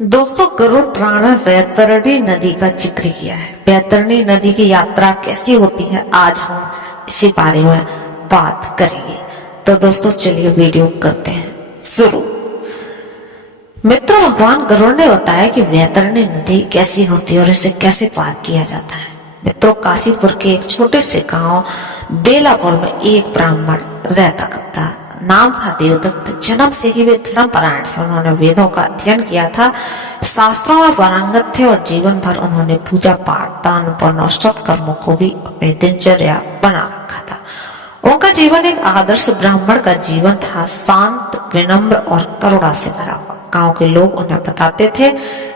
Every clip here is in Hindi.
दोस्तों, गरुड़ पुराण में वैतरणी नदी का जिक्र किया है। वैतरणी नदी की यात्रा कैसी होती है, आज हम इसी बारे में बात करेंगे। तो दोस्तों चलिए वीडियो करते हैं शुरू। मित्रों, भगवान गरुड़ ने बताया कि वैतरणी नदी कैसी होती है और इसे कैसे पार किया जाता है। मित्रों, काशीपुर के एक छोटे से गांव बेलापुर में एक ब्राह्मण रहता करता, नाम था देवदत्त। जन्म से ही वे धर्मपरायण थे। उन्होंने वेदों का अध्ययन किया था, शास्त्रों में पारंगत थे और जीवन भर उन्होंने पूजा पाठ, दान पुण्य और सत्कर्मों को भी अपनी दिनचर्या बना रखा था। उनका जीवन एक आदर्श ब्राह्मण का जीवन था, शांत, विनम्र और करुणा से भरा हुआ। गांव के लोग उन्हें बताते थे,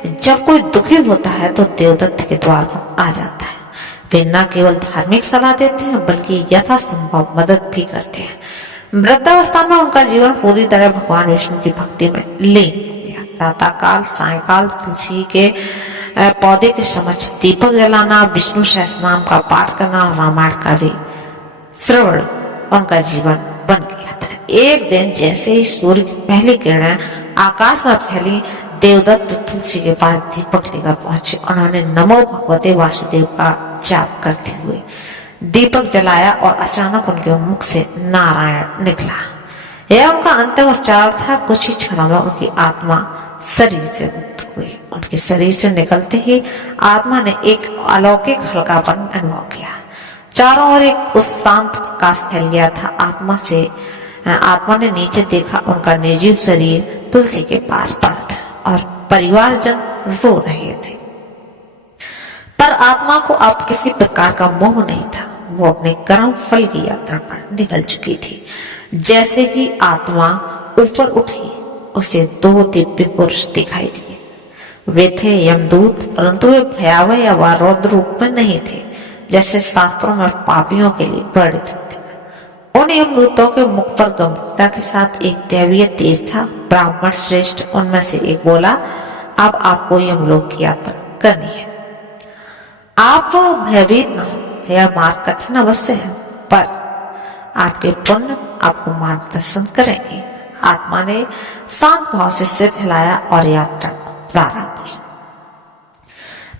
जब कोई दुखी होता है तो देवदत्त के द्वार पर आ जाता है। वे न केवल धार्मिक सलाह देते हैं बल्कि यथासंभव मदद भी करते हैं। वृद्धावस्था में उनका जीवन पूरी तरह भगवान विष्णु की भक्ति में लीन हो गया। प्रातः काल, सायकाल तुलसी के पौधे के समक्ष दीपक जलाना, विष्णु सहस्रनाम का पाठ करना और रामायण का भी श्रवण उनका जीवन बन गया था। एक दिन जैसे ही सूर्य की पहली किरणें आकाश में फैली, देवदत्त तुलसी के पास दीपक लेकर पहुंचे। उन्होंने नमो भगवते वासुदेव का जाप करते हुए दीपक जलाया और अचानक उनके मुख से नारायण निकला। यह उनका अंतिम उपचार था। कुछ ही क्षणों में उनकी आत्मा शरीर से मुक्त हुई। उनके शरीर से निकलते ही आत्मा ने एक अलौकिक हल्कापन अनुभव किया। चारों ओर एक शांत प्रकाश फैल गया था। आत्मा ने नीचे देखा, उनका निर्जीव शरीर तुलसी के पास पड़ा था और परिवारजन रो रहे थे। पर आत्मा को अब किसी प्रकार का मोह नहीं था। वो अपने कर्म फल की यात्रा पर निकल चुकी थी। जैसे ही आत्मा ऊपर उठी, उसे दो दिव्य पुरुष दिखाई दिए। वे थे यमदूत, परंतु वे भयावह या रौद्र रूप में नहीं थे, जैसे शास्त्रों में पापियों के लिए वर्णित होते हैं। उन यमदूतों के मुख पर गंभीरता के साथ एक दैवीय तेज था। ब्राह्मण श्रेष्ठ उनमें से एक बोला, अब आपको यमलोक की यात्रा करनी है। आप तो भयभीत न हो, यह मार्ग कठिन अवश्य है, पर आपके पुण्य आपको मार्गदर्शन करेंगे। आत्मा ने शांत भाव से सिर हिलाया और यात्रा प्रारंभ हुई।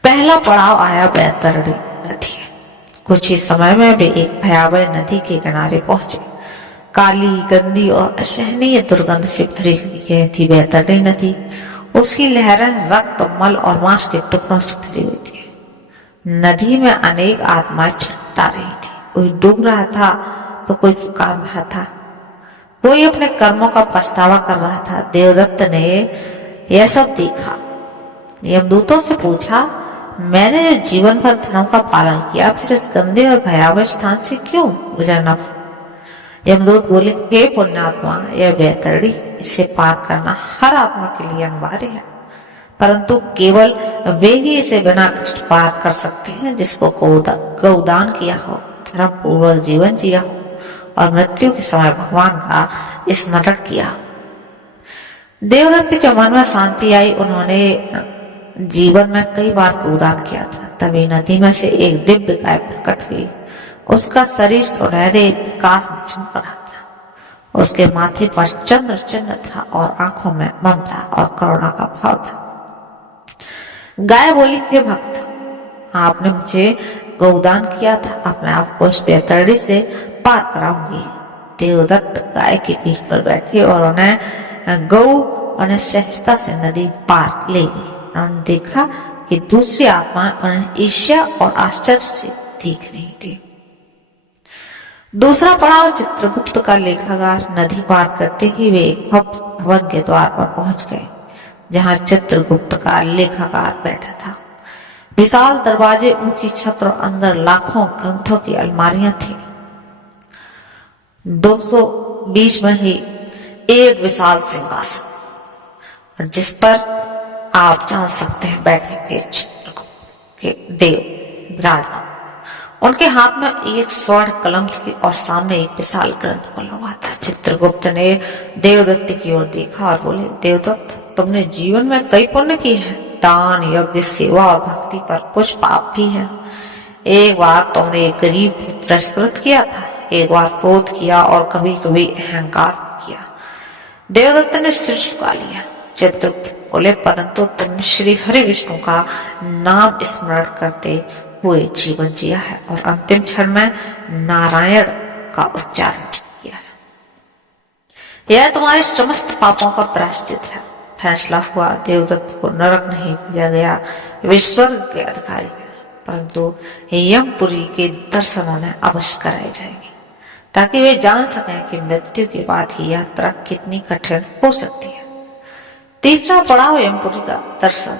पहला पड़ाव आया वैतरणी नदी। कुछ ही समय में वे एक भयावह नदी के किनारे पहुंचे। काली, गंदी और असहनीय दुर्गंध से भरी हुई यह थी वैतरणी नदी। उसकी लहरें रक्त, मल और मांस के टुकड़ों से भरी हुई थी। नदी में अनेक आत्माएं छटपटा रही थी। कोई डूब रहा था तो कोई पुकार रहा था, कोई अपने कर्मों का पछतावा कर रहा था। देवदत्त ने यह सब देखा। यमदूतों से पूछा, मैंने जीवन भर धर्म का पालन किया, फिर इस गंदे और भयावह स्थान से क्यों गुजरना पड़ा? यमदूत बोले, हे पुण्यात्मा, यह वैतरणी, इसे पार करना हर आत्मा के लिए अनिवार्य है, परंतु केवल वे ही इसे बिना कष्ट पार कर सकते हैं जिसको गौदान किया हो, धर्म पूर्वक जीवन जिया हो और मृत्यु के समय भगवान का स्मरण किया हो। देवदत्त के मन में शांति आई। उन्होंने जीवन में कई बार गौदान किया था। तभी नदी में से एक दिव्य गाय प्रकट हुई। उसका शरीर सुनहरे प्रकाश में चमक रहा था। उसके माथे पर चंद्र चिन्ह था और आंखों में ममता और करुणा का भाव था। गाय बोली, हे भक्त, आपने मुझे गौदान किया था, अपने आप को इस वैतरणी से पार कराऊंगी। देवदत्त गाय की पीठ पर बैठे और उन्हें सहजता से नदी पार ले गई। उन्होंने देखा कि दूसरी आत्मा उन्हें ईर्ष्या और आश्चर्य से देख रही थी। दूसरा पड़ाव चित्रगुप्त का लेखागार। नदी पार करते ही वे एक भवन के द्वार पर पहुंच गए, जहां चित्रगुप्त का लेखागार बैठा था। विशाल दरवाजे, ऊंची छत और अंदर लाखों ग्रंथों की अलमारियां थी। दोस्तों, बीच में ही एक विशाल सिंहासन, और जिस पर आप जान सकते हैं बैठे थे चित्रगुप्त के देव विराजमान। उनके हाथ में एक स्वर्ण कलम थी और सामने एक विशाल ग्रंथ खुला हुआ था। चित्रगुप्त ने देवदत्त की ओर देखा और बोले, देवदत्त, तुमने जीवन में कई पुण्य किए हैं, दान, यज्ञ, सेवा और भक्ति, पर कुछ पाप भी है। एक बार तुमने एक गरीब को तिरस्कृत किया था, एक बार क्रोध किया और कभी कभी अहंकार किया। देवदत्त ने सिर झुका लिया। चित्रगुप्त बोले परंतु तुमने श्री हरि विष्णु का नाम स्मरण करते हुए जीवन जिया है और अंतिम क्षण में नारायण का उच्चारण किया है। यह तुम्हारे समस्त पापों का प्रायश्चित है। फैसला हुआ, देवदत्त को नरक नहीं भेजा गया, वे स्वर्ग के अधिकारी है, परंतु यमपुरी के दर्शन उन्हें अवश्य कराए जाएंगे ताकि वे जान सकें कि मृत्यु के बाद ही यात्रा कितनी कठिन हो सकती है। तीसरा पड़ाव यमपुरी का दर्शन।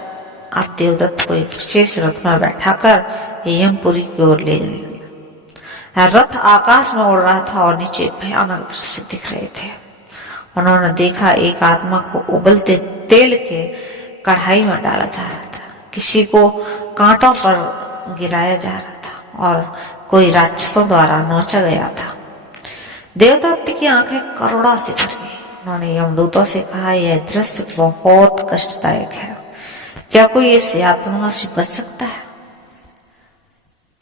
आप देवदत्त को एक विशेष रथ में बैठाकर यमपुरी की ओर ले जाएंगे। रथ आकाश में उड़ रहा था और नीचे भयानक दृश्य दिख रहे थे। उन्होंने देखा एक आत्मा को उबलते तेल के कढ़ाई में डाला जा रहा था, किसी को कांटों पर गिराया जा रहा था और कोई राक्षसों द्वारा नोचा गया था। देवदत्त की आंखें करुणा से भर गई। उन्होंने यमदूतों से कहा, यह दृश्य बहुत कष्टदायक है, क्या कोई इस यातना से बच सकता है?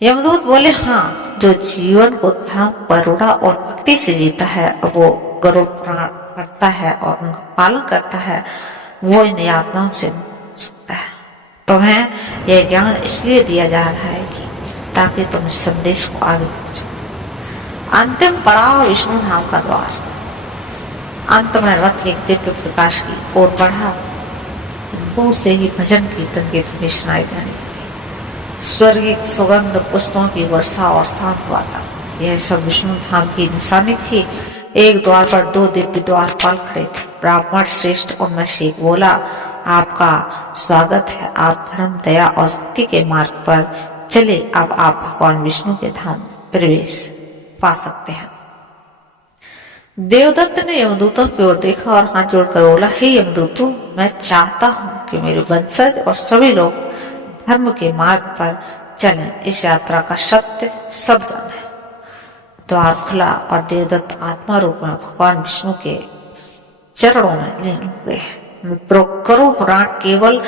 यमदूत बोले, हाँ, जो जीवन को धर्म, करुणा और भक्ति से जीता है, वो गरुड़ पुराण करता है और उनका पालन करता है, वो इन यातनाओं से बच सकता है। तुम्हें यह ज्ञान इसलिए दिया जा रहा है कि ताकि तुम इस संदेश को आगे पहुंचो। अंतिम पड़ाव विष्णु धाम का द्वार। अंत में रथ एक दिव्य प्रकाश की ओर बढ़ा। दूर से ही भजन कीर्तन के ध्वनि सुनाई देने लगे। स्वर्गीय सुगंध पुष्पों की वर्षा और शांत वातावरण, यह सब विष्णु धाम की निशानी थी। एक द्वार पर 2 दिव्य द्वारपाल खड़े थे। ब्राह्मण श्रेष्ठ उनमें से एक बोला, आपका स्वागत है, आप धर्म, दया और भक्ति के मार्ग पर चले। अब आप भगवान विष्णु के धाम प्रवेश पा सकते हैं। देवदत्त ने यमदूतों की ओर देखा और हाथ जोड़कर बोला, हे यमदूतों, मैं चाहता हूँ कि मेरे वंशज और सभी लोग धर्म के मार्ग पर चलें, इस यात्रा का सत्य सब जाने। द्वार खुला और देवदत्त आत्मा रूप में भगवान विष्णु के चरणों में लीन हो गए। मित्रों, गरुड़ पुराण केवल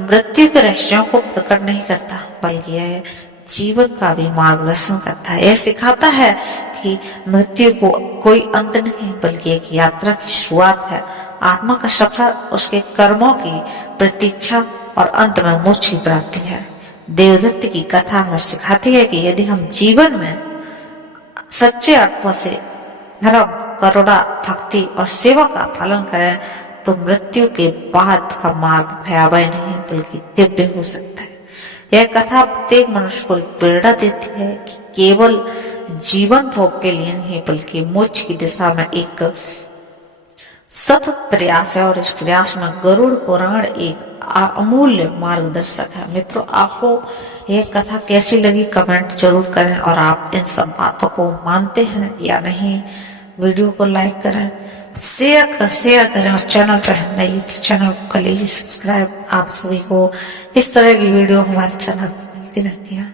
मृत्यु के रहस्यों को प्रकट नहीं करता, बल्कि यह जीवन का भी मार्गदर्शन करता है। यह सिखाता है कि मृत्यु को कोई अंत नहीं, बल्कि एक यात्रा की शुरुआत है। आत्मा का सफर उसके कर्मों की प्रतीक्षा और अंत में मोक्ष की प्राप्ति है। देवदत्त की कथा हमें सिखाती है कि यदि हम जीवन में सच्चे अर्थों से धर्म, करुणा, भक्ति और सेवा का पालन करें तो मृत्यु के बाद का मार्ग भयावह नहीं बल्कि दिव्य हो सकता है। यह कथा प्रत्येक मनुष्य को प्रेरणा देती है कि केवल जीवन भोग के लिए नहीं बल्कि मोक्ष की दिशा में एक सतत प्रयास है, और इस प्रयास में गरुड़ पुराण एक अमूल्य मार्गदर्शक है। मित्रों, आपको यह कथा कैसी लगी कमेंट जरूर करें, और आप इन सब बातों को मानते हैं या नहीं। वीडियो को लाइक करें, शेयर करें, और चैनल पर नई तो चैनल को कर लीजिए सब्सक्राइब। आप सभी को इस तरह की वीडियो हमारे चैनल पर मिलती रहती है।